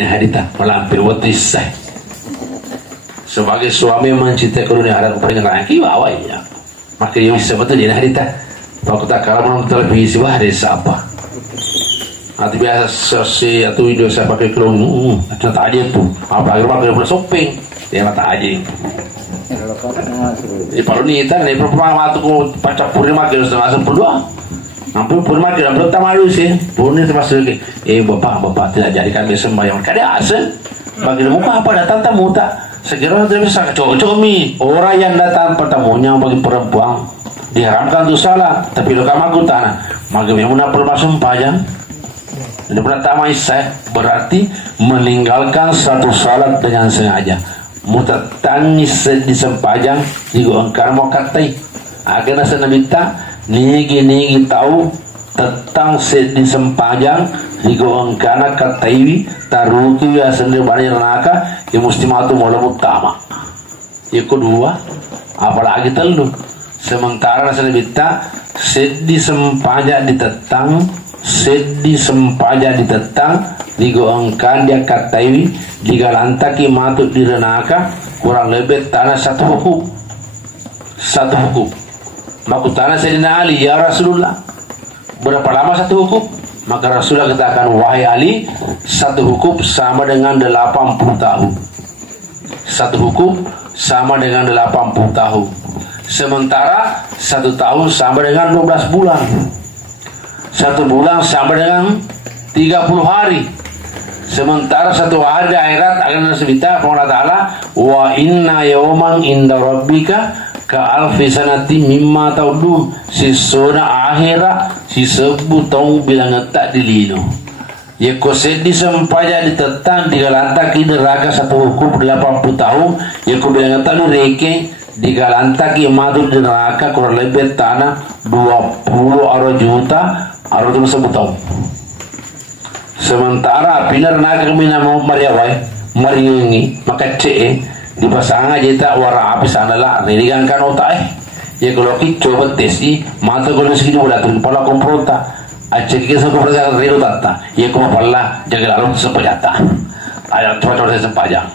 hadita melampir watis sebagai suami mencintai dunia ada kepengen laki awalnya maka yang bisa betul di hadita waktu tak kalau menonton televisi wah ada siapa atau biasa sesi atau video saya pakai kerudung tak aja tuh apalagi rumah udah shopping dia mata aja di palu nih tan nih perempuan waktu ku pacar purnima kira langsung berdoa hampir purnima kira pertama dulu sih purnima termasuk bapak tidak jadikan dia sembahyang kada asal bagi muka apa datang tamu tak sekiranya tidak bisa cocok mi orang yang datang pertemuan bagi perempuan diharamkan tu salah tapi lo kamu tanah maka yang mana perlu sembahyang jadi pertama isya berarti meninggalkan satu salat dengan sengaja mutatangis di sempajang digongkar mau katai akhirnya senabita nigi tahu tentang di sempajang digongkar katai tarutu ya sendiri banyak neraka yang mesti matu mulai utama yang kedua apalagi telu sementara senabita di sempajang ditetang di sempaja ditetang digoongkan dia katai digalantaki matut di renaka kurang lebih tanah satu hukum maka tanah Sayyidina Ali ya Rasulullah berapa lama satu hukum maka Rasulullah katakan wahai Ali satu hukum sama dengan 80 tahun satu hukum sama dengan 80 tahun sementara satu tahun sama dengan 12 bulan satu bulan sama dengan 30 hari sementara satu hari di akhirat akan disebutkan Allah Ta'ala wa inna yawman inda rabbika ka alfi sanati mimma ta'udun sisona akhirat sisebut tahu bilang tak dilino ya kosedi sempaja ditetang digalantaki neraka satu hukum 80 tahun ya ko bilang tak direke digalantaki madu di neraka kurang lebih tanah 20 juta arah tu sebut tahu. Sementara pinar naga kami nama Mariawai, Mariungi, maka di pasangan jeta warna api sana lah. Rigan kan otak ya kalau kita coba tesi mata kalau segini boleh tu pala komprota. Aceh kita sampai pada rido tata. Ya kau pala jaga lalu sepajata. Ayat cepat-cepat sepajang.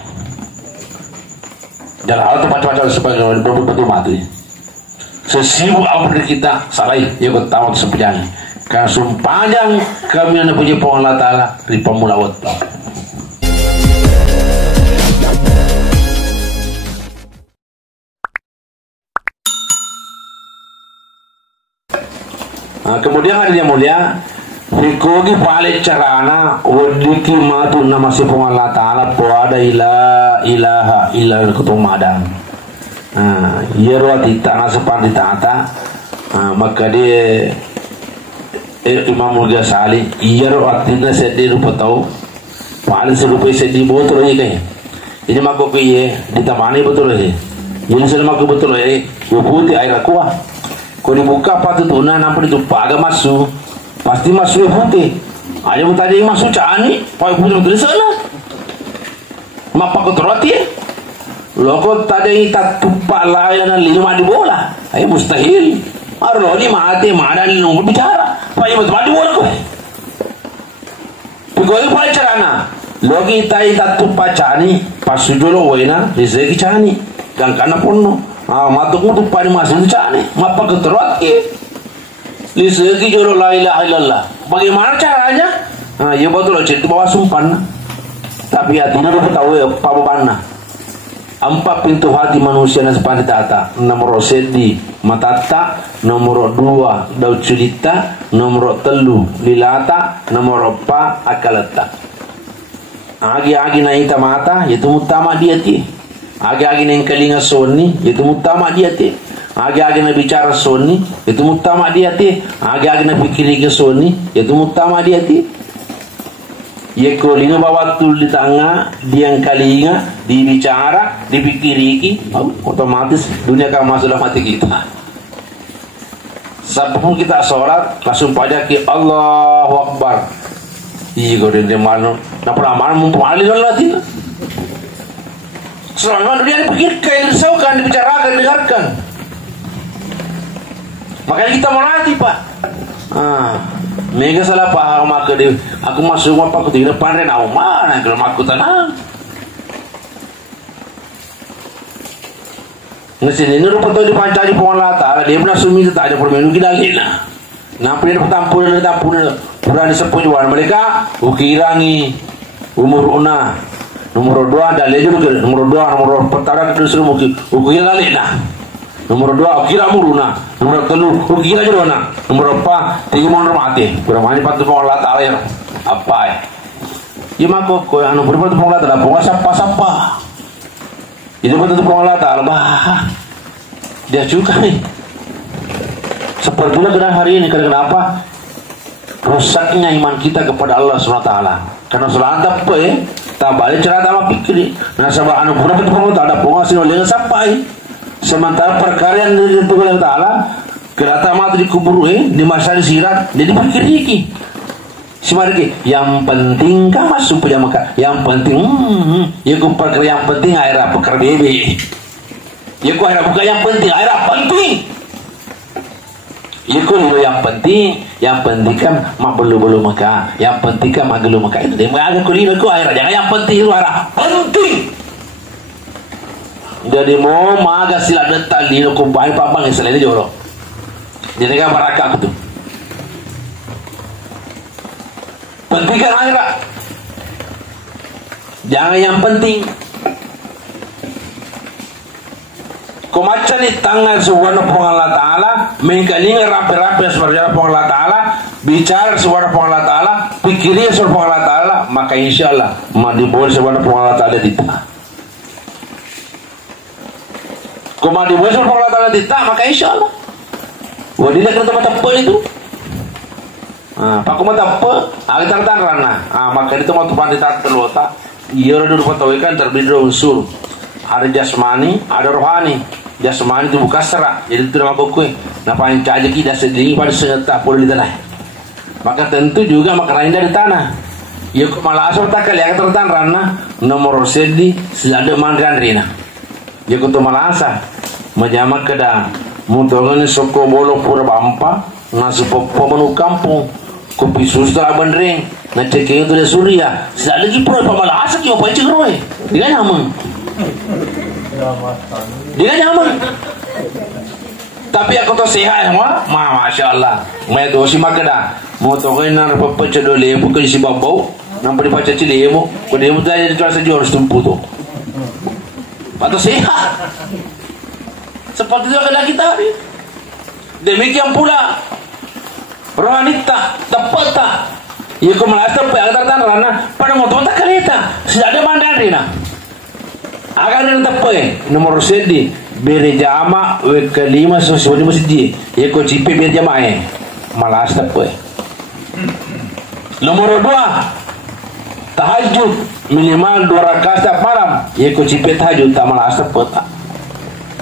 Jaga lalu cepat-cepat sepajang betul mati. Sesibuk apa kita salah ya kau tahu sepajang. Karena sumpahnya kami yang punya Allah Ta'ala di pemulawat. Nah, kemudian ada yang mulia Hikogi paling carana wadiki matu nama si Allah Ta'ala pada ilaha illa ketumadan. Nah, ia ruwati tanah sepanti tata maka dia Imam Ghazali iya artinya sedih rupa tahu paling serupa sedih betul aja kayaknya ini makuk iya ditamani betul aja jadi selama aku betul aja putih air aqua kalau dibuka apa tuh nah nampak itu paga masuk pasti masuk putih aja tadi masuk cani pakai putih betul sana mapa kau teroti loko tadi tak tupak layanan 5 di bola ayo mustahil Arlo ni mati mana ni nunggu bicara. Pai betul mati bola ko. Pegawai pai carana. Logi tai tatu pacani pasujolo wena rezeki cani. Dan kana ponno. Matuku tu pai masih cani. Mapa keterot ke. Rezeki jolo la ilaha illallah. Bagaimana caranya? Ya betul cerita bawa sumpan. Tapi hatinya tu tahu ya pabubanna. 4 pintu hati manusia yang sepanjang tata nomor sedi matata nomor 2 daud cerita nomor 3 lilata nomor 4 akalata agi na ita mata yaitu utama dia ti agi na kalinga soni yaitu utama dia ti agi na bicara soni yaitu utama dia ti agi na pikir ke soni yaitu utama dia ti Yeko linga bawa tul di tengah, diang kalinga, dibicara, dipikiriki, otomatis dunia akan masuk dalam hati kita. Sebelum kita sholat, langsung pada ke Allahu Akbar. Iya, kau dengar mana? Nak pernah mana mumpali dalam hati? Selama dunia dipikirkan, dirisaukan, dibicarakan, dengarkan. Makanya kita melatih Pak. Mega salah paham maka dia aku masuk apa aku di depan ren au mana kalau aku tenang. Nasi ini rupa tu dipancari pengolah tak dia pernah sumi tak ada permenu kita lina. Nampak dia bertampur pura disebut jual mereka ukirangi umur una nomor 2 ada lejur ke nomor 2 nomor pertama kita suruh ukira lina. Nomor 2 ukira muruna nomor 3 ukira jurona nomor 4 tiga nomor mati kurang mana patu pengolah tak ya apa ya ima ko anu berapa tu pengolah tak pengolah sapa itu betul pengolah tak bah dia juga nih sepertinya kena hari ini kenapa rusaknya iman kita kepada Allah SWT karena selalu apa ya tak balik cerita sama pikir nah sebab anu berapa tu pengolah tak ada pengolah sih oleh sampai sementara perkara yang ditentukan Allah Ta'ala kerata mati dikubur di masa sirat jadi pikir iki semargi yang penting kan masuk pada maka yang penting ya ku perkara yang penting air apa perkara bebe ya ku air bukan yang penting air apa penting ya ku yang penting kan mak belum maka yang penting kan mak belum maka itu dia mengajar ku lino ku air jangan yang penting itu air penting jadi mau maga sila detal lino ku baik papang selain jolo dia negara barakah tu pentingkan akhirat jangan yang penting kau macam ni tangan sebuah Allah Ta'ala mengkalingan rapi-rapi sebuah Allah Ta'ala bicara sebuah Allah Ta'ala pikirin sebuah Allah Ta'ala maka insya Allah diboleh sebuah Allah Ta'ala ditah kau diboleh sebuah Allah Ta'ala ditah maka insya Allah wadilah kena tempat itu Pak kumata apa? Agak rana. Maka itu mau tupan ditat terlota. Iya dulu patawikan terbeda unsur. Ada jasmani, ada rohani. Jasmani itu bukan serak, jadi itu nama buku. Napa yang caja kita sedih pada senjata boleh di tanah. Maka tentu juga makanan dari tanah. Ya malah asal tak kali yang tertan rana nomor sedi selada mandan rina. Ya kutu malah asa majamak keda mutongan soko bolo pura bampa nasu pomonu kampung. Kopi susta bandring na cekeng itu dia surya tidak lagi pro pamala asak yo pa cekroy dia nyaman tapi aku tu sehat semua masya Allah mai dosi makada mau tu kena apa cedo lemu ke si babau nampak di pacar cilemu ko dia muda jadi terasa jual stumpu tu patut sehat seperti itu kena kita hari demikian pula rohanita tepata ya kau malas tepat agar rana pada motor tak kereta sudah ada mandarina agar yang tepat nomor sedi beri jama we kelima sesuatu di masjid ya kau cipe biar jamaah malas tepat nomor 2 tahajud minimal 2 rakaat setiap malam ya kau cipe tahajud tak malas tepat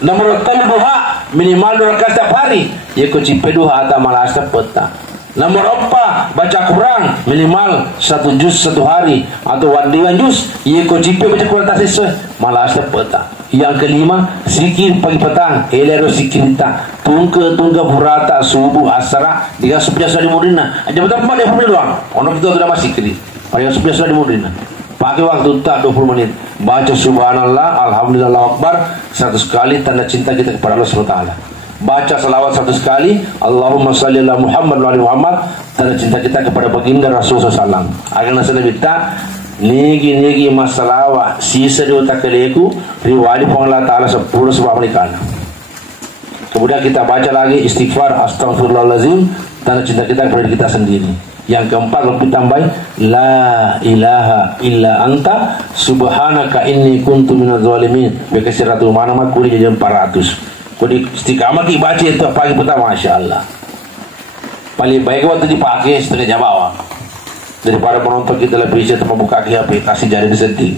nomor 3 duha minimal 2 rakaat setiap hari ya kau cipe duha tak malas tepat nomor 4 baca Quran minimal 1 juz 1 hari atau wandiwan juz ia ko jipe baca Quran tak sesuai malah sepeta yang kelima zikir pagi petang elero zikirita tungke burata subuh asra diga sebelah di mudina aja betul pada pun doang ono kita sudah masih kiri pada sebelah di mudina pakai waktu tak 20 menit baca subhanallah alhamdulillah akbar 100 kali tanda cinta kita kepada Allah Subhanahu wa taala baca salawat 100 kali Allahumma salli ala Muhammad wa ali Muhammad tanda cinta kita kepada baginda Rasulullah SAW agar nasa nabita nigi masalah sisa di otak kaliku riwayat Allah Ta'ala 10 sebab mereka kemudian kita baca lagi istighfar astagfirullahaladzim tanda cinta kita kepada kita sendiri yang keempat lebih tambah la ilaha illa anta subhanaka inni kuntu minadz zalimin bekasi ratu mana mak kuli jadi 400 kodi istiqamah dibaca itu pagi pertama masya Allah paling baik waktu dipakai setengah jam bawah daripada penonton kita lebih bisa membuka HP kasih jari disenting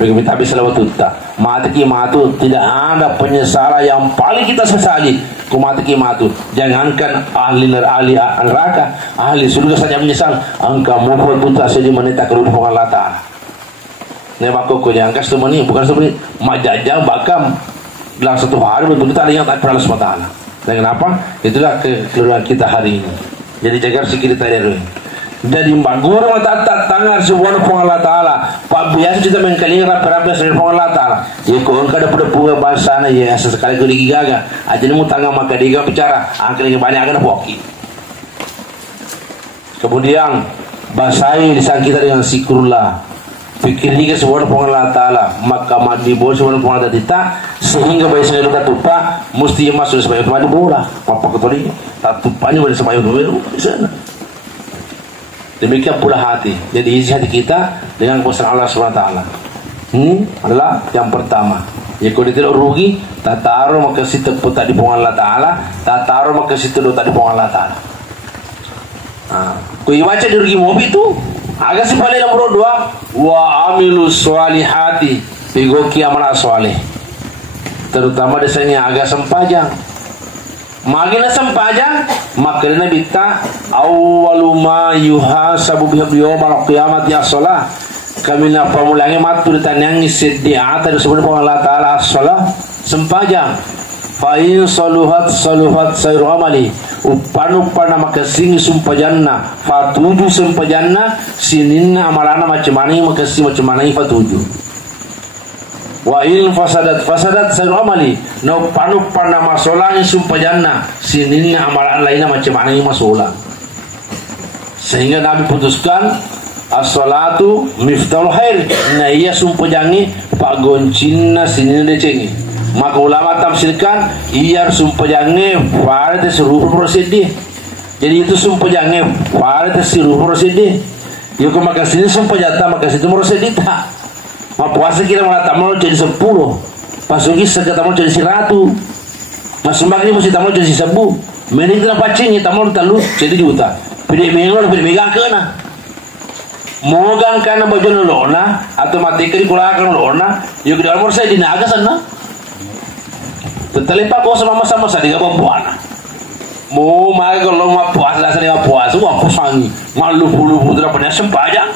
begitu habis selawat tuta mati matu tidak ada penyesalan yang paling kita sesali mati matu jangankan ahli neraka ahli surga saja menyesal angka mufrad tuta saja meneta kerudupan Allah Ta'ala nebak kok yang angka semuanya bukan seperti majajang bakam dalam 1 hari betul-betul ada yang tak pernah SWT. Dan kenapa? Itulah kekeluargaan kita hari ini. Jadi jaga sikit tadi. Jadi maguro mata tangar sebuah Allah Taala. Pak biasa kita mengkaling rapi-rapi sebuah Allah Taala. Ya kau kada pada puga bahasa na ya sesekali kau digaga. Aja mu tangga maka diga bicara. Angkali banyak kan hoki. Kemudian basai lisan kita dengan zikrullah. Fikir juga sebuah Allah Taala. Maka mandi bola sebuah Allah Taala sehingga bayi sendiri kita tupa mesti masuk sebagai mandi bola. Papa ketoli tak tupanya boleh sebagai bola di sana. Demikian pula hati. Jadi isi hati kita dengan kuasa Allah SWT. Adalah yang pertama. Ya kalau dia tidak rugi, tak taruh maka situ pun tak dipong Allah Ta'ala, tak taruh maka situ tak dipong Allah Ta'ala. Kau baca di rugi mobil itu, agak si paling nomor 2, wa amilu sholihati, pigoki amal soleh. Terutama desanya agak sempajang. Magina sempajang makanya bita awwalu ma yuhasabu bihi yawmal qiyamati as-shalah kami na pamulangi matu ditanyang siddi'at disebut Allah Taala as-shalah sempajang fa in saluhat sayru amali upana makasing sumpajanna fatuju sumpajanna sininna amalana macam mana fatuju wa in fasadat sayru amali no panu nama solani sumpajanna sininna amalan lainnya macam mana masola. Sehingga Nabi putuskan as-salatu miftahul khair na iya sumpajangi pak goncinna sininna decengi. Maka ulama tafsirkan iya sumpajangi farad seluruh prosedi. Jadi itu sumpajangi farad seluruh prosedi. Yo maka sini sumpajata maka situ prosedi tak. Puasa kita malah tamu jadi 10, pasuki sekat tamu jadi 100, masumbang ini mesti tamu jadi 1000, mending kita pacing tamu talu jadi juta, pilih minggu pilih megang kena, mau gangkana baju lona atau mati kiri kulakan lona, yuk di dalam saya dinaga sana, tertelipak kau sama saya di kapal buana, mau makan kalau mau puasa saya puasa, mau pusangi, malu bulu putra punya sempajang,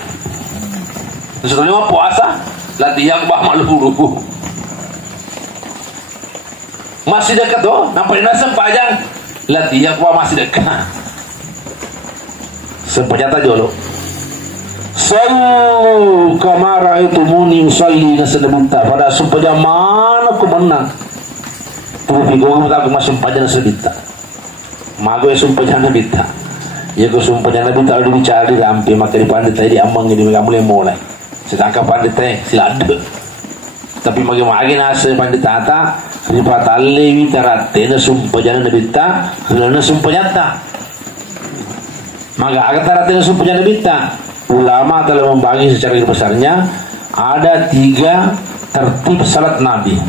setelah mau puasa. Latihan bah malu masih dekat tuh nampak ini sempajang latihan bah masih dekat sempajata jolo sallu kama ra'aitumuni usalli nasadabita pada sempajang mana ku menang tuh bigo aku masih sempajang sedita mago sempajang nabita ya ku sempajang nabita udah dicari rampi maka dipandai tadi amang ini mulai sedangkan pandai sila ada tapi bagaimana nasa pandai tata ripatalle witarate na sumpajana nabita hulana sumpanyata maka agar tarate na sumpajana nabita ulama telah membagi secara besarnya ada 3 tertib salat Nabi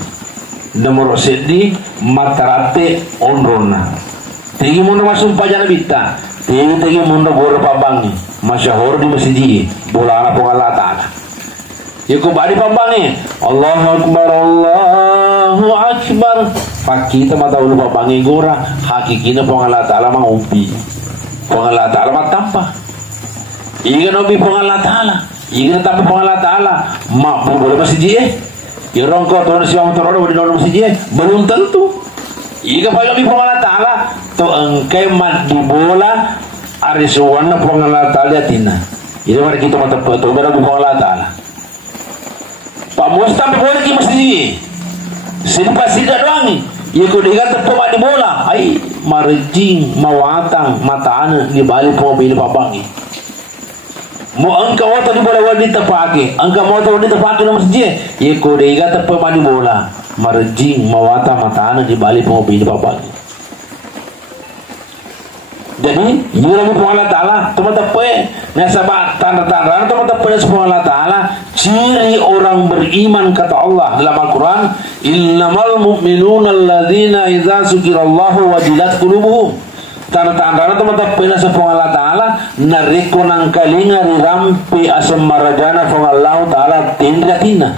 nomor sedi matarate onrona tinggi mundur masuk sumpajana nabita tinggi mundur boro pabangi masyahur di masjid bola ala Allah Ta'ala. Yuk bari pambangi Allahu Akbar pak kita mata ulu pambangi gora hakikina pong Allah Ta'ala mangumpi pong Allah Ta'ala matampa iga nobi pong Allah Ta'ala iga tampa pong Allah Ta'ala mak boleh masjid irong ko to siang torodo di dalam masjid belum tentu iga pa nobi pong Allah Ta'ala to engkai mat di bola arisuwana pong Allah Ta'ala tina ini mari kita mata to bera pong Allah Ta'ala Pak Mustam boleh ki masjid. Siapa sida doang ya ko diga tepat di bola. Ai marjing mawatang mataan di balik mobil pabangi. Mo angka wata di bola wadi tepake. Angka motor wadi tepake di masjid. Ya ko diga tepat di bola. Marjing mawatang mataan di balik mobil pabangi. Jadi yura mu Allah Ta'ala teman-teman nasabah tanda-tanda teman-teman Allah Ta'ala ciri orang beriman kata Allah dalam Al-Quran innamal mu'minuna alladzina idza zukirallahu wajilat qulubuhum tanda-tanda teman-teman Allah Ta'ala nariko nang kalinga rirampi asam marajana Allah Ta'ala tindatina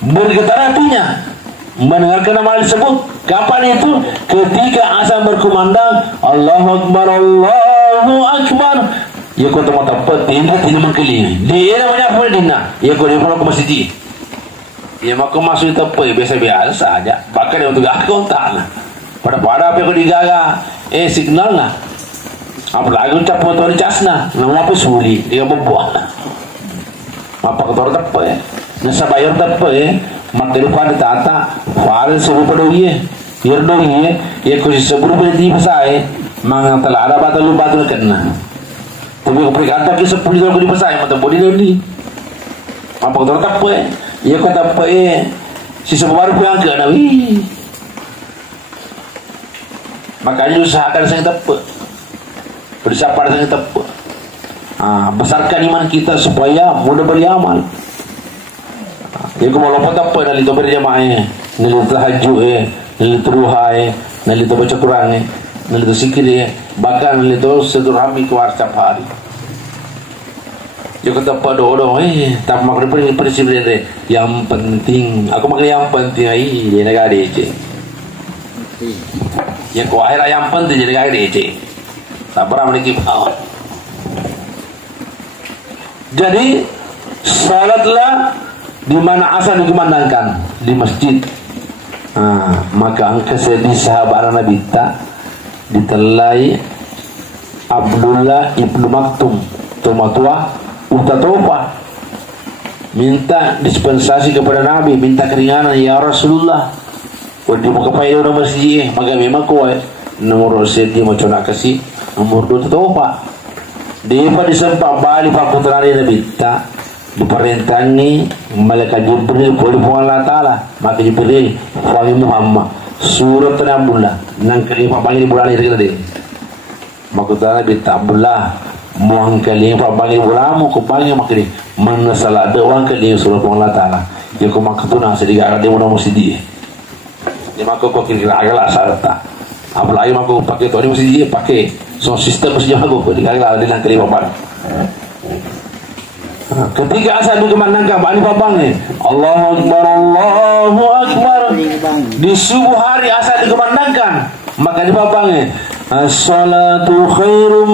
bergetar hatinya mendengarkan nama disebut kapan itu ketika asal berkumandang Allahu Akbar ya kau tempat tidak mengkeliling dia namanya apa dina ya kau dia ke masjid ya maka masuk tepi biasa-biasa saja bahkan dia untuk aku tak pada apa yang kau digaga signal lah Apalagi ucap motor di casna, nama apa suli, dia membuat. Apa kotor tepe, nasa bayar tepe, materi pada tata, file sebu pedoi, irdoi, ya kusi seburu beli pasai, mang telah ada batal lu batal kena. Tapi keperikatan kisah pulih kalau di pasai, mata bodi lagi. Apa kotor tepe, ya kata tepe, si sebu baru pulang ke nawi. Makanya usahakan saya tepe, bersiapkan saya tepe. Besarkan iman kita supaya mudah beramal. Ya kau mau lompat apa nali tu berjamaah, nali tahajud, nali teruhai, nali tu baca Quran, nali tu zikir, bahkan nali tu sedurhami keluar setiap hari. Ya kata apa doa, tak makan prinsip dia. Yang penting, aku makan yang penting dia negara DC. Yang kau akhirnya yang penting jadi negara DC. Tak pernah memiliki bawah. Jadi salatlah di mana asal dikumandangkan di masjid. Maka angka sedih sahabat Nabi tak ditelai Abdullah ibnu Maktum tua utatopa minta dispensasi kepada Nabi, minta keringanan, ya Rasulullah di muka payah orang masjid maka memang kuat nomor sedih macam nak kasih nomor 2 topa dia disempat balik Pak Putra Nabi tak diperintahkan malaikat Jibril oleh Allah Ta'ala. Maka Jibril wahai Muhammad surat Abdullah nang kering Pak balik bulan ini kita deh maka Nabi tak Abdullah muang kali Pak balik bulamu ku balik makri mana salah ada orang kali surat Allah Ta'ala ya ku mak tuna sedikit ada dia mau mesti dia ya maka kau kira agak sarta apalagi maka pakai tu ni mesti dia pakai so sistem mesti jago kau dikira ada nang kali Pak ketika asal dikumandangkan bani babang ni Allahu Akbar Allahu Akbar di subuh hari asal dikumandangkan maka di babang ni as-salatu khairum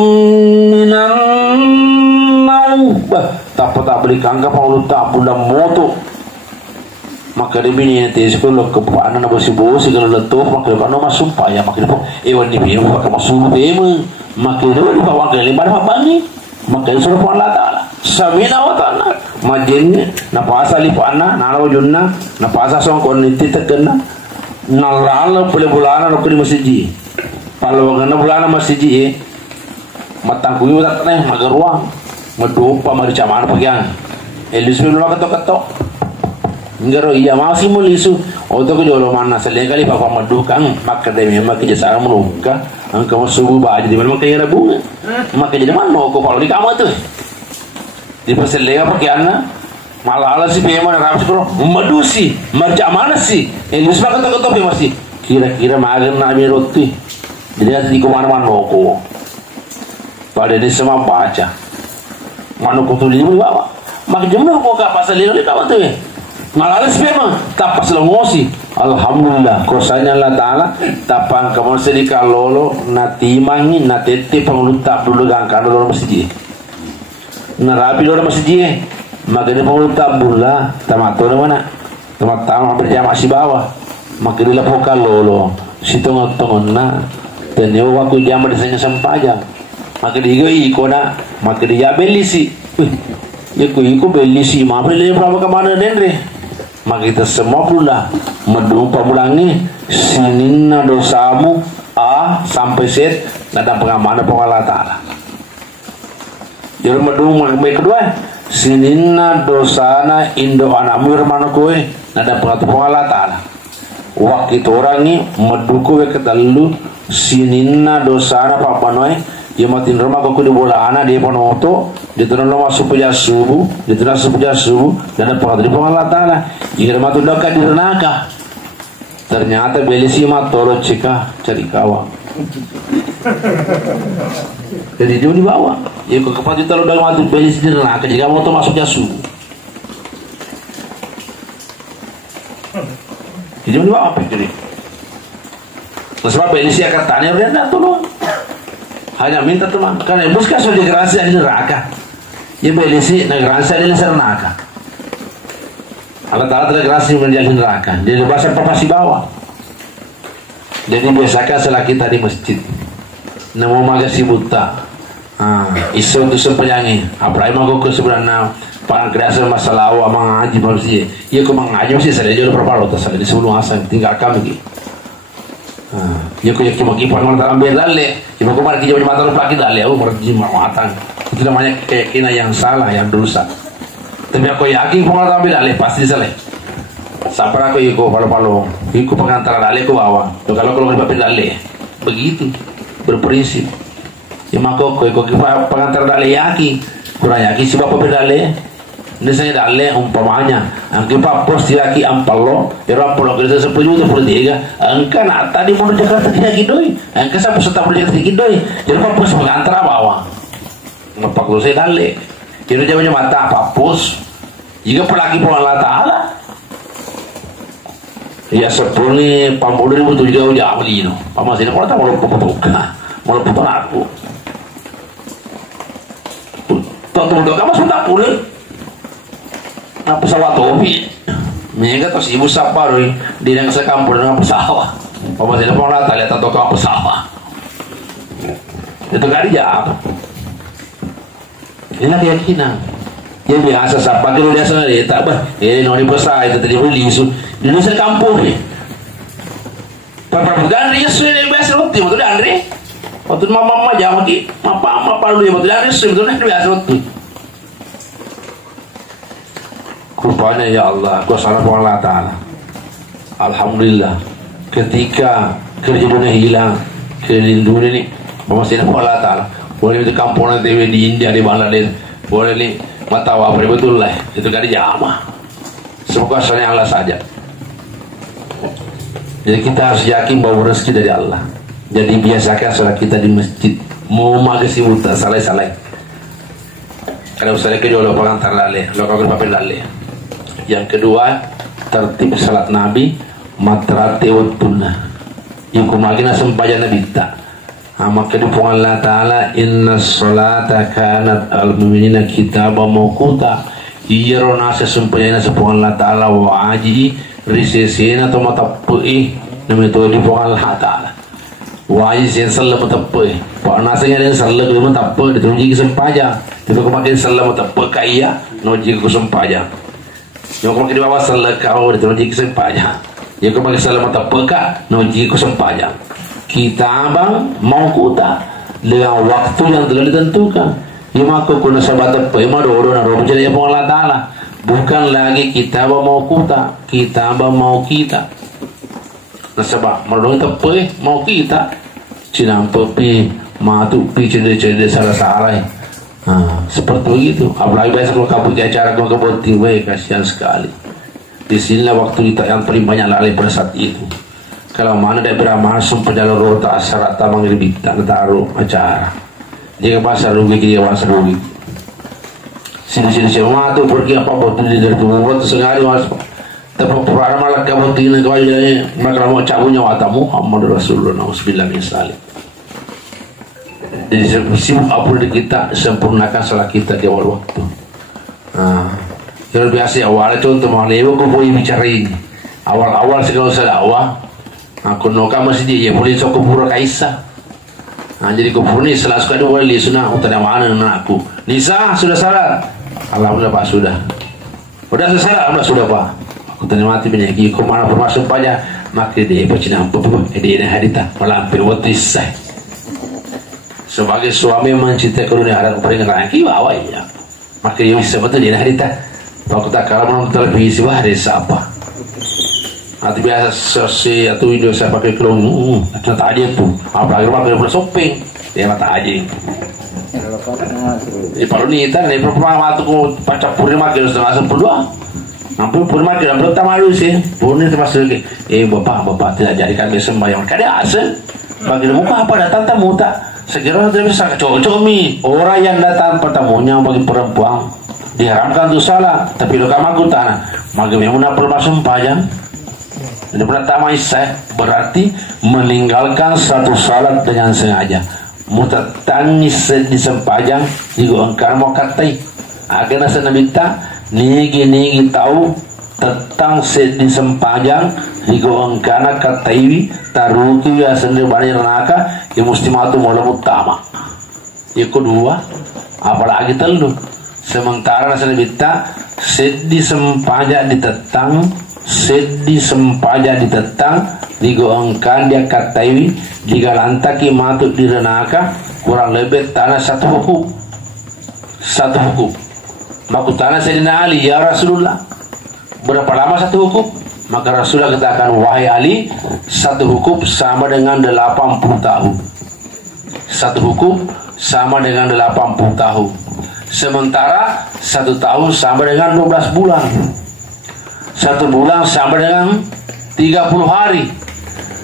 minan naum tak boleh kanggap Allah tak pula moto maka dia bini nanti sekolah kepuanan nak bersih-bersih kalau letup maka dia nak sumpah ya maka dia ewan ni biar pakai masuk tema maka dia bawa ke limba babang ni maka dia suruh Allah Ta'ala Samina wa ta'ala majin napasa li pana naraw junna napasa song koniti tekena nalala pule bulana no kuli masjid palo ngana bulana masjid matang kuyu tak neh magaruang madupa mari camana pagian elis belum ketok-ketok ngaro iya masih mulisu oto ko jolo mana sele kali papa madukang maka dai memang kerjasama menuka angka masubu ba jadi memang kaya bunga maka jadi mana ko palo di kamar tu di perselega pakianna malah ala si pema na ramas bro madusi marja mana si elis maka ketok masih kira-kira magan na mi roti jadi nanti di kemana-mana ko pada ini semua baca mana ko tu limu bawa maka jemno ko ka pasal lilo ka tu ngalalas memang tapas longosi alhamdulillah kosanya Allah Ta'ala tapang kamu sedika lolo natimangi natete pangulutak dulu gangkan dulu masjid narapi dulu masjid maka dia pangulutak bula tamato na mana tamatama berjamaah si bawah maka dia lapokan lolo si tongon-tongon na tenyo waktu jamaah disanya sampajang maka dia iko na maka dia belisi iko belisi maaf dia berapa kemana denre maka kita semua pula medumpa bulangi sinina dosamu sampai set ada pengamanan Allah Ta'ala jadi medumpa kedua sinina dosana indo anakmu mana kowe ada pengaturan Allah Ta'ala waktu itu orang ni meduku ke dalu sinina dosana papanoy yang matin rumah kau di bola anak dia pun auto dia turun rumah supaya subuh dia turun supaya subuh dan ada pengaturan Allah Ta'ala jika rumah tu dekat di neraka ternyata belisi mah tolong cekah cari kawan jadi dia di bawah ya kau kepat itu kalau mati belisi di neraka jika mau tu masuknya subuh jadi di bawah apa jadi sebab belisi akan tanya dia nak tolong hanya minta teman karena busca sudah gerasi di neraka ya belisi negerasi di neraka Allah Ta'ala telah gerasi menjadi neraka jadi bahasa papasi bawah jadi biasakan setelah kita di masjid nemu magasi buta Isu tu sempenyangi. Apa emang aku sebenarnya pangan kerasa masalah awak mengaji manusia. Ia aku mengaji sih saya jual perparo tak saya di sebelum asal tinggalkan lagi. Ia aku yakin bagi pangan tak ambil lale. Ia aku marah kita mata lupa kita lale. Aku marah matan. Itu namanya keyakinan yang salah, yang dosa. Tapi aku yakin pangan tak ambil lale pasti salah. Sampai aku ikut palo-palo, ikut pengantar lale aku bawa. Kalau lebih ambil lale, begitu berprinsip. Ya maka kau pengantar dale yaki kurang yaki si bapak berdale ini saya dale umpamanya angki papos yaki ampalo era ampalo kita 10 juta 13 angka nak tadi mau Jakarta tidak gidoi angka sampai setahun Jakarta gidoi jadi papos pengantar bawa ngapak lu saya dale jadi jawabnya mata papos jika pelaki pun Allah Ta'ala ya 10 ribu tu juga udah beli no pamas ini kalau tak mau putus aku tonton kamu sudah pulih apa pesawat topi mereka terus ibu siapa di yang sekampur dengan pesawat apa sih mau rata lihat atau kamu pesawat itu kali apa ini keyakinan yang biasa siapa kalau dia sendiri tak bah noni besar itu tadi beli di Indonesia kampung nih perbukaan dia sudah biasa roti betul Andre waktu mama jangan di apa lu ya betul Andre sudah biasa roti rupanya ya Allah gua salah Allah Ta'ala alhamdulillah ketika kerja dunia hilang kerja dunia ini memasih Allah Ta'ala boleh di kampung TV di India di Bangladesh boleh di matawa betul lah itu kan jamaah semoga asalnya Allah saja jadi kita harus yakin bahwa rezeki dari Allah jadi biasakan sholat kita di masjid mau magasi muta salah kalau saya kerja lo pengantar lale lo kagak papel lale. Yang kedua tertib salat Nabi matrate wattuna yang kumagina sembahyang Nabi tak maka dipungan Allah Ta'ala inna sholata kanat al-mu'minina kitaba mawquta iya rona sembahyang sepungan Allah Ta'ala wa aji risesena atau matapui nama itu dipungan Allah Ta'ala wa aji sen sallam matapui pak nasanya dengan sallam itu matapui ditunjuk sembahyang itu kumakin sallam matapui kaya noji ku sembahyang yang kau di bawah salah kau di tujuh kesempatan. Yang kau pakai salah mata peka, nuji kesempatan. Kita abang mau kuta dengan waktu yang telah ditentukan. Yang aku guna sahabat apa? Yang ada orang orang jadi apa Allah Ta'ala. Bukan lagi kita mau kuta, kita mau kita. Nasabah, mereka apa? Mau kita. Cina pepi, matu pi cede salah. Seperti begitu. Apalagi biasa kalau kamu di acara kamu keboti, kasihan sekali. Di sinilah waktu kita yang paling banyak lalai pada saat itu. Kalau mana dari beramal sumpah jalur rota asyarat tamang bintang taruh acara. Jika pasar rugi dia pasar rugi. Sini semua tu pergi apa boti dari tubuh boti sengaja mas. Tapi para malah kaboti ini kau jadi maka mau cabutnya watamu Muhammad Rasulullah Naudzubillah misalnya. Jadi sibuk apa kita sempurnakan salat kita di awal waktu. Jadi biasa awalnya contoh mau lewo aku boleh bicara ini. Awal segala dakwah, aku noka masjid ya boleh sok kupura kaisa. Jadi kupura ni salah sekali boleh sunah utara mana anakku. Nisa sudah salat. Alhamdulillah Pak sudah. Sudah selesai sudah Pak. Aku tanya mati penyakit ke mana bermasuk pada maka dia pecina apa dia hadita melampir waktu isai. Sebagai suami mencintai dunia ada kepentingan laki bawa ya maka dia bisa betul dia hadita waktu tak kalah menonton televisi wah ada siapa atau biasa sesi atau video saya pakai kerudung ternyata aja tuh apalagi pakai pula shopping dia mata aja di palunita nih perempuan waktu ku pacar purima kira setengah sepuluh ampun purima kira belum malu sih purni termasuk bapak tidak jadikan sembahyang kada asal bagi muka apa datang tamu tak segera tidak bisa cocok mi orang yang datang pertemunya bagi perempuan diharamkan untuk salah tapi lo kamu tanah maka memang perlu sembahyang dan pertama isya berarti meninggalkan satu salat dengan sengaja mutatangis di sempajang juga engkau mau katai agar nasa nabita nigi tahu tentang di sempajang juga engkau katai taruki ya sendiri banyak neraka yang mesti matu mulai utama Iku dua, apalagi telu. Sementara nasa bita seddi sempajak ditetang, seddi sempajak ditetang, digoongkan dia kataiwi, digalantaki matut di renaka, kurang lebih tanah satu hukum. Satu hukum. Maku tanah Sayyidina Ali, ya Rasulullah, berapa lama satu hukum? Maka Rasulullah katakan, wahai Ali, satu hukum sama dengan 80 tahun. Satu hukum sama dengan 80 tahun. Sementara satu tahun sama dengan 12 bulan. Satu bulan sama dengan 30 hari.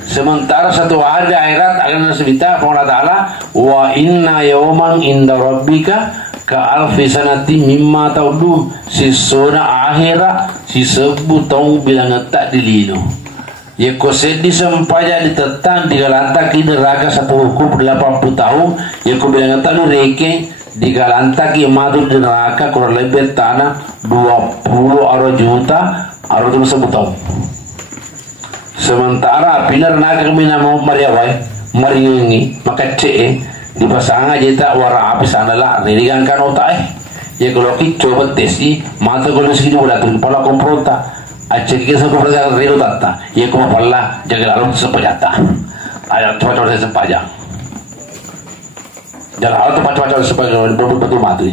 Sementara satu hari di akhirat akan nasibita Allah Ta'ala, wa inna yawman inda rabbika ka alfi sanati mimma ta'udun. Sisona akhirat sisebut tahu bilang tak dilino. Ya kosedi sempaya ditetang digalantaki neraka satu hukum 80 tahun. Ya ko bilang tak nu reke digalantaki madu di neraka kurang lebih tanah 20 juta arah sebut tahun. Sementara pinar neraka kami nama mariawai mariungi maka ce di pasangan jeta warna api sana lah rigan kan otak ya kalau kita coba tesi mata kalau segini udah tuh kepala kompronta aceh kita sampai pada relo tata ya kuma palla jaga lalu sepajata ada tempat saya sepajang jaga lalu tempat sepajang betul mati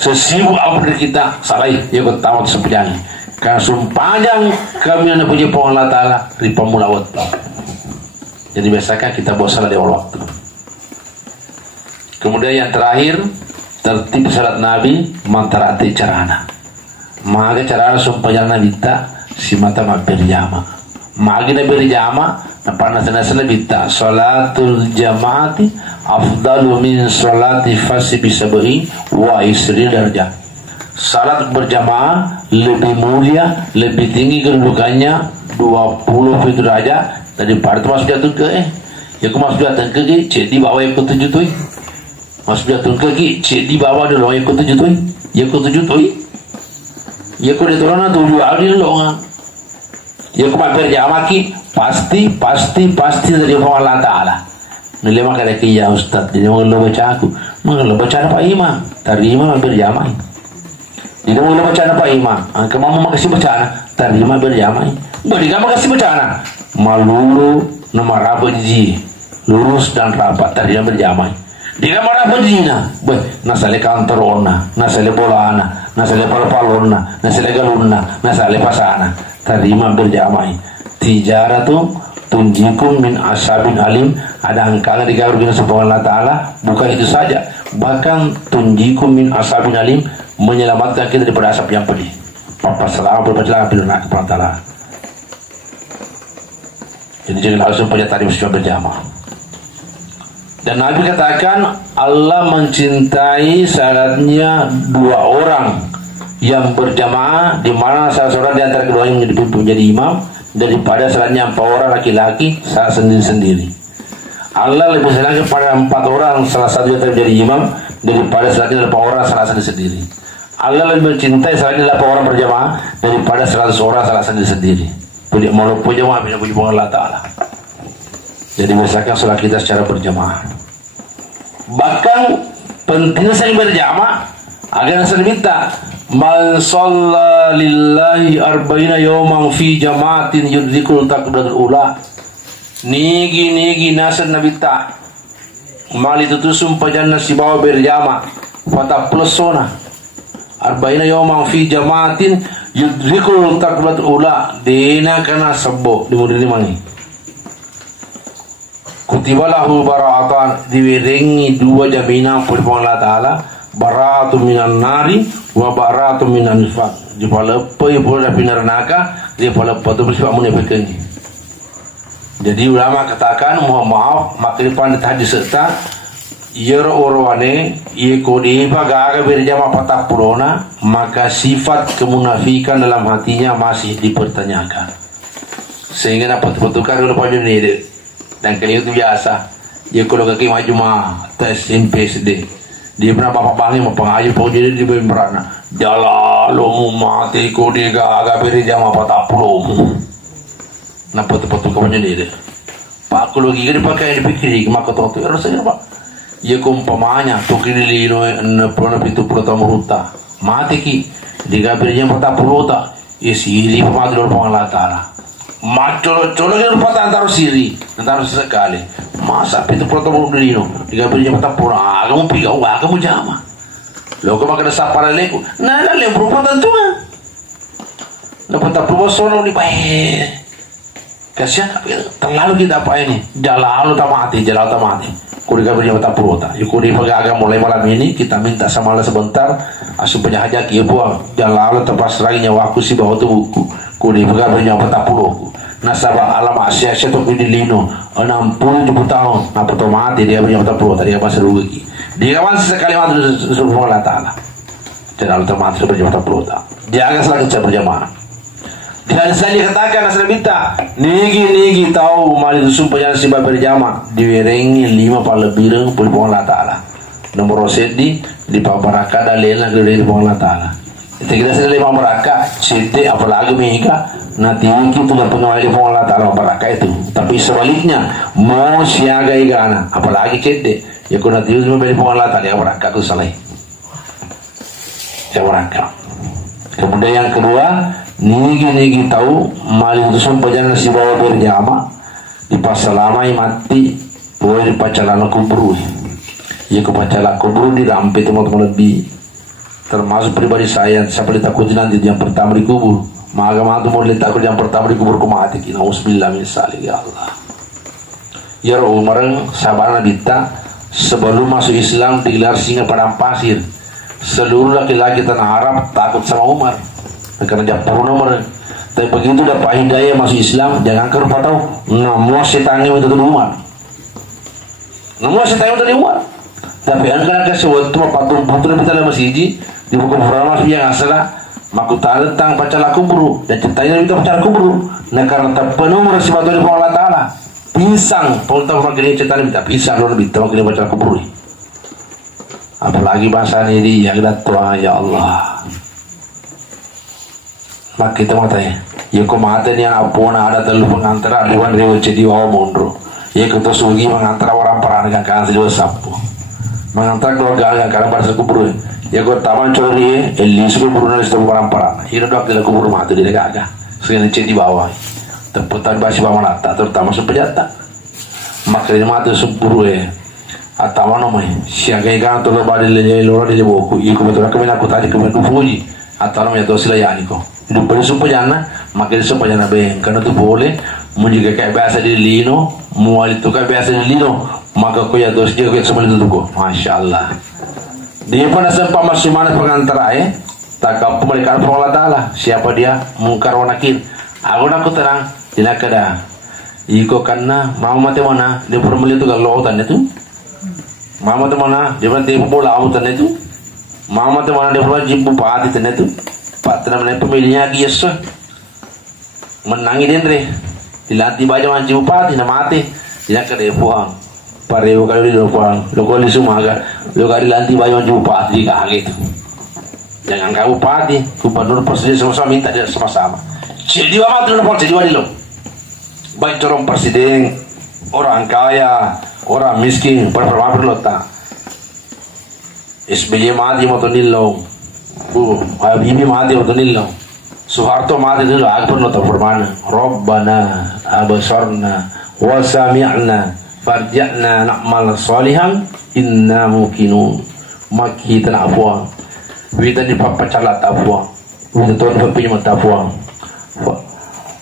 sesibuk apa kita salah ya kau tahu sepajang karena sumpajang kami yang punya Allah Ta'ala di pemulawat jadi biasakan kita bawa salah di waktu. Kemudian yang terakhir tertib salat Nabi mantarati carana. Maka carana sumpah Nabi ta si mata berjama. Maka Nabi berjama napana sana bita salatul jamaati afdalu min salati fasi bisabai wa isri darjah. Salat berjamaah lebih mulia, lebih tinggi kedudukannya 20 derajat daripada masuk jatuh ke ya aku masuk jatuh ke jadi bawa yang ke-7 tu masuk jatuh ke jadi bawa dulu yang ke-7 tu ya ke-7 tu ya aku diturunkan 7 hari dulu ya aku mampir jamaki pasti dari Allah Ta'ala nilai maka ada ya Ustaz jadi mengelola baca aku mengelola baca Pak Imam terima mampir jamai jadi mengelola baca Pak Imam kemana makasih baca terima berjamai beri kamu makasih baca malulu nama rapat ji lurus dan rapat tadi yang berjamai dia mana berdina nasale kantor ona nasale bolana nasale palpalona nasale galuna nasale pasana terima berjamai tijarah tu tunjikum min asabin alim ada angkanya di karunia subhanahu wa ta'ala bukan itu saja bahkan tunjikum min asabin alim menyelamatkan kita daripada asap yang pedih papa selama berbacalah di neraka perantara. Jadi jangan langsung pada tadi mesti berjamaah. Dan Nabi katakan Allah mencintai syaratnya 2 orang yang berjamaah di mana salah seorang di antara keduanya menjadi imam daripada syaratnya 4 orang laki-laki saat sendiri-sendiri. Allah lebih senang kepada 4 orang salah satu yang menjadi imam daripada syaratnya 8 orang salah sendiri. Allah lebih mencintai syaratnya 8 orang berjamaah daripada 100 orang salah sendiri. Punya maupun jamaah punya Allah Ta'ala. Jadi biasakan sholat kita secara berjamaah. Bahkan pentingnya saya berjamaah agar saya minta man shalla lillahi arba'ina yawman fi jama'atin yudrikul takbiratul ula nigi nasr Nabi ta mali itu sumpah jannah si bawa berjamaah fata plusona arba'ina yawman fi jama'atin yudrikul takbiratul ula dina kana sebo di mudini mangi kutibalahu bara'atan diwiringi 2 jaminan oleh Allah Ta'ala bara'atu minan nari wa bara'atu minan nifaq di pala pai pula pinar neraka di pala patu bersifat munafik. Jadi ulama katakan mohon maaf maka depan tadi serta yer orwane iko di bagaga berjama patah purona maka sifat kemunafikan dalam hatinya masih dipertanyakan sehingga dapat betulkan dulu pada ini. Dan kayak itu biasa dia kalau kaki maju mah tes SMP SD dia pernah bapak bangi mau pengaji pun jadi di berana jalan lo mati ko dia agak beri jam apa tak perlu nampak tempat kawannya dia pak kalau gigi dipakai dipikir maka tahu tu rasanya pak Ia kumpamanya tukililino na puna pitu pulau muruta mati ki digabirnya pata puluta siri pamati lor Allah Taala macolo colo lor pata antaro siri antaro sekali masa pitu pulau murulino digabirnya pata pura kamu pigau kamu jama lo kau makan sapara leku nada le pata tua lo pata puluh sono ni bae kasihan terlalu kita apa ini jalan tamati kuri kabirnya mata purota kuri pagaga mulai malam ini kita minta sama Allah sebentar asu penyahaja kia buang jalan tepas lagi nyawaku si bawa tubuhku kuri pagabirnya mata puroku nasabah alam Asia tu pililino 60 tahun apa tu mati dia punya mata purota dia masih rugi dia masih sekali mati suruh Allah Taala jalan termati punya mata purota dia agak selagi berjamaah. Dan saya dikatakan asal minta nigi tahu mali itu sumpah jangan siapa berjama diwerengi 5 pala bireng pun Allah Taala nomor sedi di pabaraka dalena dari Allah Taala itu kita sedang 5 baraka sedi apalagi mereka nanti itu tidak pernah di Allah Taala baraka itu tapi sebaliknya mau siaga igana apalagi sedi ya kuna Dios memberi Allah Taala baraka itu salah ya baraka. Kemudian yang kedua nigi tahu mali itu sumpah jangan si bawa berjama di pasalamai mati boleh di pacalana kubur ya ke pacalana kubur di rampe teman-teman lebih termasuk pribadi saya sampai ditakuti nanti yang pertama di kubur maka mantu mau ditakut yang pertama di kubur kumati kita usbillah min salik ya Allah ya Umar sabarna dita sebelum masuk Islam digelar singa padang pasir seluruh laki-laki tanah Arab takut sama Umar karena dia pernah nomor tapi begitu dapat hidayah masuk Islam jangan ke rumah tahu ngamuk setan itu di Umar ngamuk setan itu di Umar tapi angkat ke sesuatu patung putra kita dalam masjid di buku Qur'an yang asal maku tentang pacar kubur dan ceritanya itu pacar kubur nah karena tak penuh merasi batu di Allah Taala pisang tahu magini ceritanya minta pisang lalu lebih tahu kini pacar kubur apalagi bahasa ini yang kita tua ya Allah mak kita mau tanya ya kau mata ni apona ada telu pengantara liwan rewo jadi wawa mondro ya kita sugi mengantara orang peran dengan kan sejauh sapu mengantara keluarga dengan karena pada kubur ya kau taman curi eli suku kubur nasi tahu orang peran ini dok tidak kubur mati dia gagah segala jadi bawah temputan basi bawah nata terutama sepejata makanya mati subur atau mana mai siaga ikan tu lo balik lejai lorong di boku ikut betul kami nak tadi kami dufuji atau namanya tu sila yani ko hidup beri sumpah jana makin sumpah jana beng karena tu boleh menjaga kayak biasa di lino mual itu kayak biasa di lino maka kau ya dos jaga kayak semua itu tuh masya Allah dia pun sempat masih mana pengantara tak kau mereka Allah Taala siapa dia mungkar wa nakir aku nak terang tidak ada iko karena mau mati mana dia pernah melihat tu kalau lautan itu mau mati mana dia pernah tipu bola lautan itu mau mati mana dia pernah jimpu pati itu Pak teman pemilihnya kias menangi dendre dilatih baca manci bupati na mati tidak kena puang parewo kali dia puang lo kali semua agak lo kali dilatih baca manci bupati kaget jangan kau bupati gubernur presiden sama-sama minta dia sama-sama jadi apa tuh nomor jadi lo baik corong presiden orang kaya orang miskin berapa berlota SBY mati mau nilong Habibie mati waktu nilong Soeharto mati dulu Akbar nota firman Rabbana abasarna wa sami'na farja'na na'mal salihan inna mukinun maki tan afwa wita di papacalat afwa wita tuan papinya mata afwa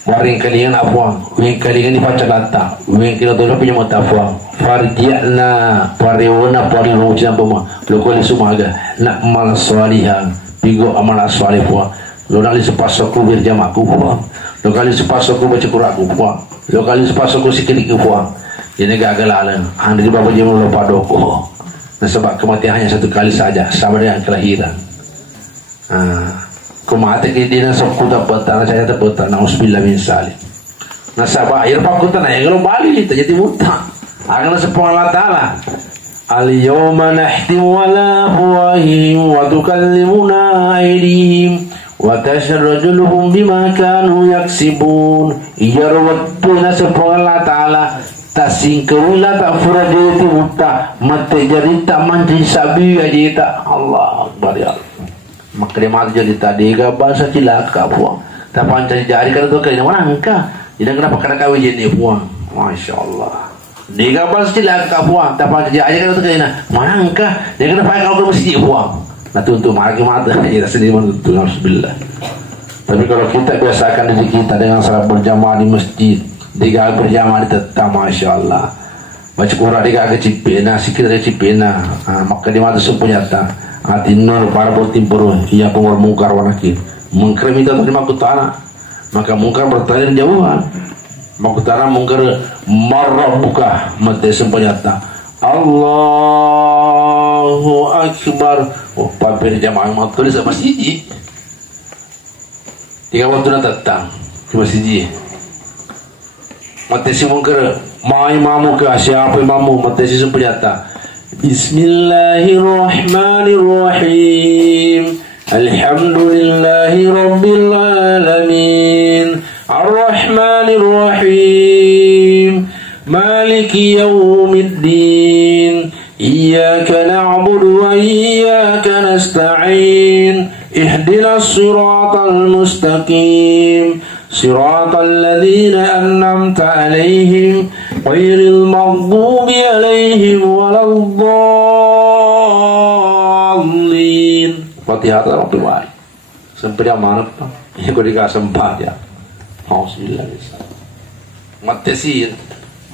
waring kalian afwa wing kalian di pacalata wing kilo tuan papinya mata afwa farja'na pariwana pariwana ujian pema lokoli sumaga na'mal salihan pigo amal aswalih puang lo kali sepasoku berjamaku puang lo kali sepasoku baca Qur'anku puang lo kali sepasoku sikiriku puang ini gagalalan anda di bawah jamu lo padoko nah sebab kematian hanya satu kali saja sama dengan kelahiran kumati kini sok kuda petang saya terpetang nausbillah min salim nah sabah air pakutan ya kalau balik itu jadi muta akan sepuluh Allah Taala Al-yawma nahtimu ala afwahihim wa tukallimuna aydihim wa tashhadu arjuluhum bima kanu yaksibun ijarwatuna sepuluh Allah Ta'ala tak singkawila tak fura dia tu buta mata jadi tak mandi sabi aja tak Allah Akbar ya Allah. Maka dia mati jadi tadi ke bahasa cilaka puang tak pancai jari kan tu kena manangka jadi kenapa kena kawin jadi puang Masya Allah dia ke bahasa cilaka puang tak pancai jari kan tu kena manangka dia kena pakai kau ke masjid puang nah tu untuk maki mata kita sendiri menuntut Alhamdulillah. Tapi kalau kita biasakan diri kita dengan salat berjamaah di masjid diga berjamaah di tetap Masya Allah baca Quran diga ke cipena sikit dari cipena maka di mata sepunyata hati nur para bertimpur ia pengor mungkar wanaki mungkar minta terima kutana maka mungkar bertanya jauhan makutana mungkar marah buka mata sepunyata Allahu Akbar papir jamaah mau tulis sama masjid tiga waktu nak datang ke masjid mata si mungkar mai mamu ke siapa mamu mata si sepunyata Bismillahirrahmanirrahim Alhamdulillahi Rabbil Alamin Ar-Rahmanirrahim Maliki Yawmiddin Iyyaka na'budu wa iyyaka nasta'in Ihdinas siratal mustaqim Siratal ladzina an'amta 'alaihim ghairil maghdubi 'alaihim waladdallin. Fatihah tak apa sampai dia mana pak? Ini kau dikasih sempat ya. Alhamdulillah bisa. Mati sih.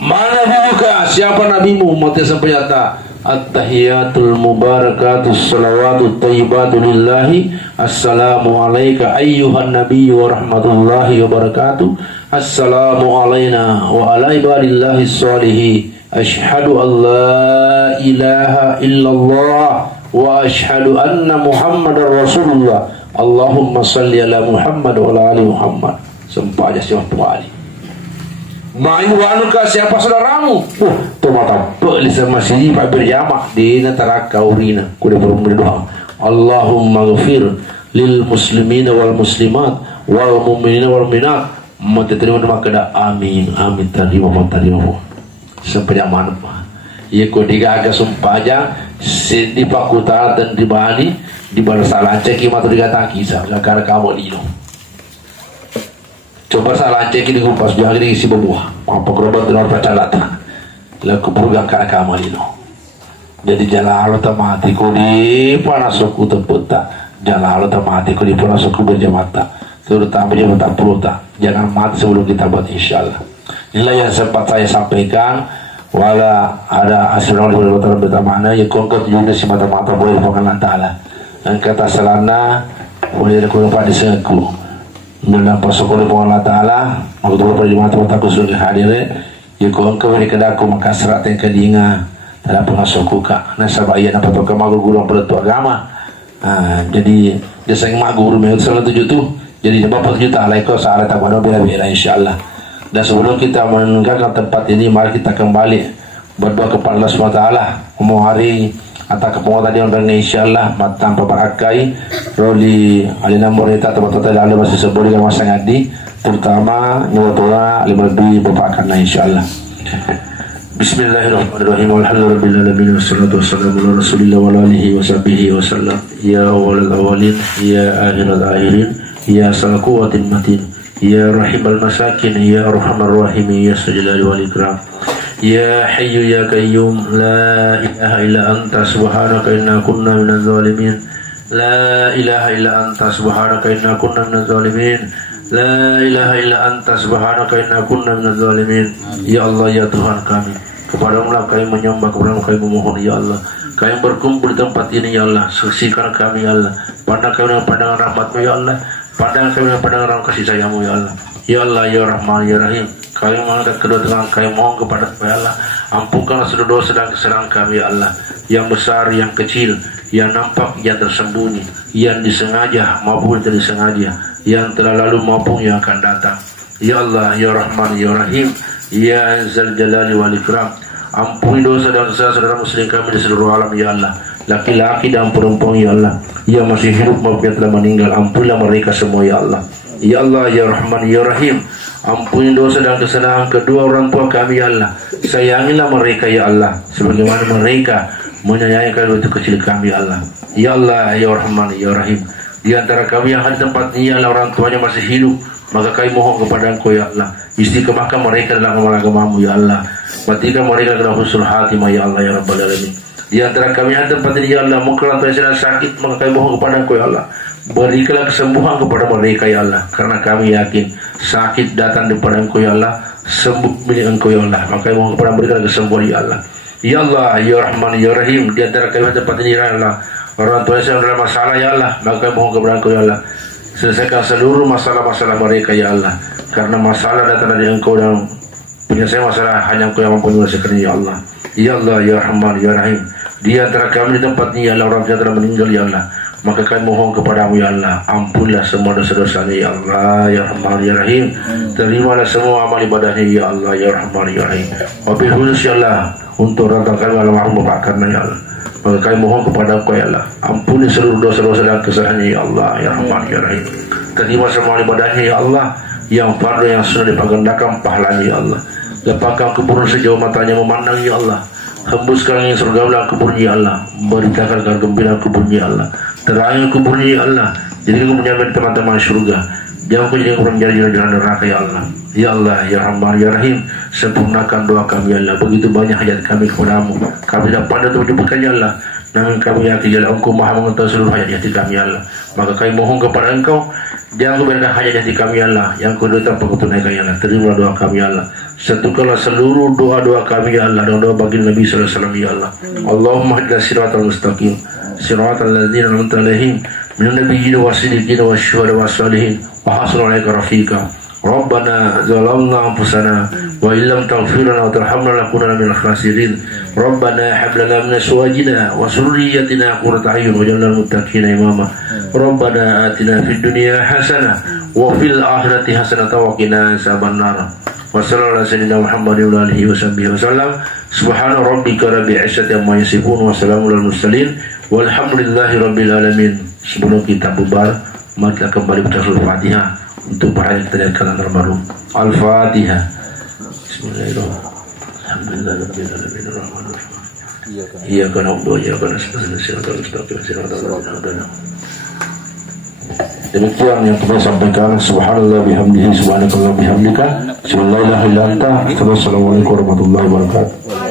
Mana buka siapa nabimu mati sampai nyata. At-tahiyatul mubarakatus salawatut thayyibatu lillahi assalamu alayka ayyuhan nabiyyu wa rahmatullahi wa barakatuh assalamu alayna wa ala ibadillahi sholihin ashhadu an la ilaha illallah wa ashhadu anna muhammadar rasulullah Allahumma salli ala Muhammad wa ala ali Muhammad sampai aja siapa wali Mayu anuka siapa saudaramu? Tomata beli sama sini pak berjamaah di antara kaurina. Kuda berdoa. Allahumma ghafir lil muslimina wal muslimat wal mu'minina wal mu'minat. Mata terima nama kada amin amin terima sampai aman. Ia kodiga agak sumpahnya di Pakuta dan di Bali di Barsalah ceki mata digata kisah karena kamu lino. Coba salah cek di kumpas jangan diisi bebuah apa kerobat dengan pacalatan laku perugang ke agama lino jadi jalan Allah mati ku di panasku terputa jalan Allah mati ku di panasku berjamata terutama jabatan peruta jangan mati sebelum kita buat insyaallah inilah yang sempat saya sampaikan wala ada asrul berbatar bertamana ya kongkot juga si mata-mata boleh pengenalan ta'ala dan kata selana boleh kurang pada seku dalam pasokol Allah Ta'ala aku tuh pada dimana aku sudah hadir ya kau engkau beri kedaku maka serat yang kedinga dalam pengasokku kak nasabaya apa tuh kemagu guru beratu agama jadi dia sayang mak guru mewah salah 7 tuh jadi bapak 7 alaiko sahabat tak pada bela insyaallah dan sebelum kita meninggalkan tempat ini mari kita kembali berdoa kepada Allah SWT mau hari atau kepenguatan dia orang insyaallah tanpa berakai roli alina morita tempat-tempat lalu masih sebut dengan masa ngadi terutama nyawa lima lebih berpakan insyaallah. Bismillahirrahmanirrahim walhamdulillahirabbil wassalatu wassalamu ala rasulillah wa alihi washabihi wasallam ya awwalal awwalin ya akhiral akhirin ya sal quwwatin matin ya rahimul masakin ya arhamar rahimin ya sajjalali wal ikram Ya Hayyu Ya Qayyum La ilaha illa anta subhanaka inna kunna minaz zalimin La ilaha illa anta subhanaka inna kunna minaz zalimin La ilaha illa anta subhanaka inna kunna minaz zalimin Ya Allah ya Tuhan kami kepadamu lah kami menyembah kepadamu kami memohon ya Allah kami berkumpul di tempat ini ya Allah saksikan kami ya Allah pandang kami dengan pandangan rahmatmu ya Allah pandang kami dengan pandangan rahmat kasih sayangmu ya Allah ya Allah ya Rahman ya Rahim kami mengangkat kedua tangan kami mohon kepada ya Allah ampunkanlah seluruh dosa dan kesalahan kami ya Allah yang besar yang kecil yang nampak yang tersembunyi yang disengaja maupun tidak disengaja yang telah lalu maupun yang akan datang ya Allah ya Rahman ya Rahim ya Zal Jalali wal Ikram ampuni dosa dan saudara muslim kami di seluruh alam ya Allah laki-laki dan perempuan ya Allah yang masih hidup maupun yang telah meninggal ampunilah mereka semua ya Allah ya Allah ya Rahman ya Rahim ampuni dosa dan kesalahan kedua orang tua kami ya Allah Sayangilah mereka ya Allah, sebagaimana mereka menyayangi kami itu kecil kami ya Allah. Ya Allah, ya Rahman, ya Rahim. Di antara kami yang ada tempat ini adalah orang tuanya masih hidup, maka kami mohon kepada Engkau ya Allah, istiqamahkan mereka dalam amal agamamu ya Allah. Matikan mereka dalam husnul khatimah ya Allah ya Rabbal Alamin. Di antara kami yang ada tempat ini ya Allah, mungkin orang tua yang sedang sakit, maka kami mohon kepada Engkau ya Allah, berikanlah kesembuhan kepada mereka ya Allah, karena kami yakin sakit datang daripada Engkau ya Allah, sembuh milik Engkau ya Allah, maka kami mohon kepada mereka kesembuhan ya Allah. Ya Allah, ya Rahman, ya Rahim. Di antara kami yang tempat ini ya Allah, orang tua yang dalam masalah ya Allah, maka kami mohon kepada Engkau ya Allah, selesaikan seluruh masalah-masalah mereka ya Allah, karena masalah datang dari Engkau dan penyelesaian masalah hanya Engkau yang mampu menyelesaikan ya Allah. Ya Allah, ya Rahman, ya Rahim. Di antara kami di tempat ini ya Allah, orang yang telah meninggal ya Allah, maka kami mohon kepadamu ya Allah, ampunlah semua dosa-dosanya ya Allah, ya Rahman, ya Rahim. Terimalah semua amal ibadahnya ya Allah, ya Rahman, ya Rahim. Wabil khusus ya Allah, untuk rantang kami almarhum Bapak karena ya Allah, maka kami mohon kepada Engkau ya Allah, ampuni seluruh dosa-dosa dan kesalahannya ya Allah, ya Rahman, ya Rahim. Terima semua ibadahnya ya Allah, yang fardu yang sudah dipagandakan pahalanya ya Allah. Lepaskan kubur sejauh matanya memandang ya Allah, hembuskan yang surga dalam kuburnya ya Allah, beritakan dengan gembira kuburnya ya Allah, terangin kuburnya ya Allah, jadikan kuburnya teman-teman surga, jangan kau jadikan kuburnya jalan neraka ya Allah. Ya Allah, ya Rahman, ya Rahim. Sempurnakan doa kami ya Allah, begitu banyak hajat kami kepadamu, kami tidak pandai untuk menyebutkan ya Allah, namun kami yakin ya Allah, Engkau maha mengetahui seluruh hajat hati kami ya Allah, maka kami mohon kepada Engkau, jangan biarkan hajat hati kami ya Allah, yang Kau datang tunaikan ya Allah. Terima doa kami ya Allah, satukanlah seluruh doa-doa kami ya Allah, dan doa bagi Nabi sallallahu alaihi wasallam ya Allah. Allahumma ihdinas siratal mustaqim, siratal ladzina an'amta alaihim minan nabiyyin wasiddiqin wasyuhada'i wassalihin wa hasuna ulaika rafiqa. Rabbana zalamna anfusana wa illam taghfir lana wa tarhamna lanakunanna minal khasirin. Rabbana hab lana min azwajina wa dhurriyyatina qurrata a'yun waj'alna lil muttaqina imama. Rabbana atina fid dunya hasanah wa fil akhirati hasanah wa qina azabannar. Wa sallallahu ala sayyidina Muhammadin wa alihi wa sallam. Subhana rabbika rabbil izzati amma yasifun wa salamun alal mursalin walhamdulillahi rabbil alamin. Sebelum kita bubar, mari kita kembali baca surah Fatihah untuk para yang kita lihat kalangan terbaru. Al-Fatihah. Bismillahirrahmanirrahim. Alhamdulillahirabbil alamin arrahmanir rahim. Iyyaka na'budu wa iyyaka nasta'in. Shiratal mustaqim shiratal ladzina an'amta alaihim. Demikian yang kita sampaikan. Subhanallah bihamdihi subhanakallah bihamdika. Subhanallah illa anta. Assalamualaikum warahmatullahi wabarakatuh.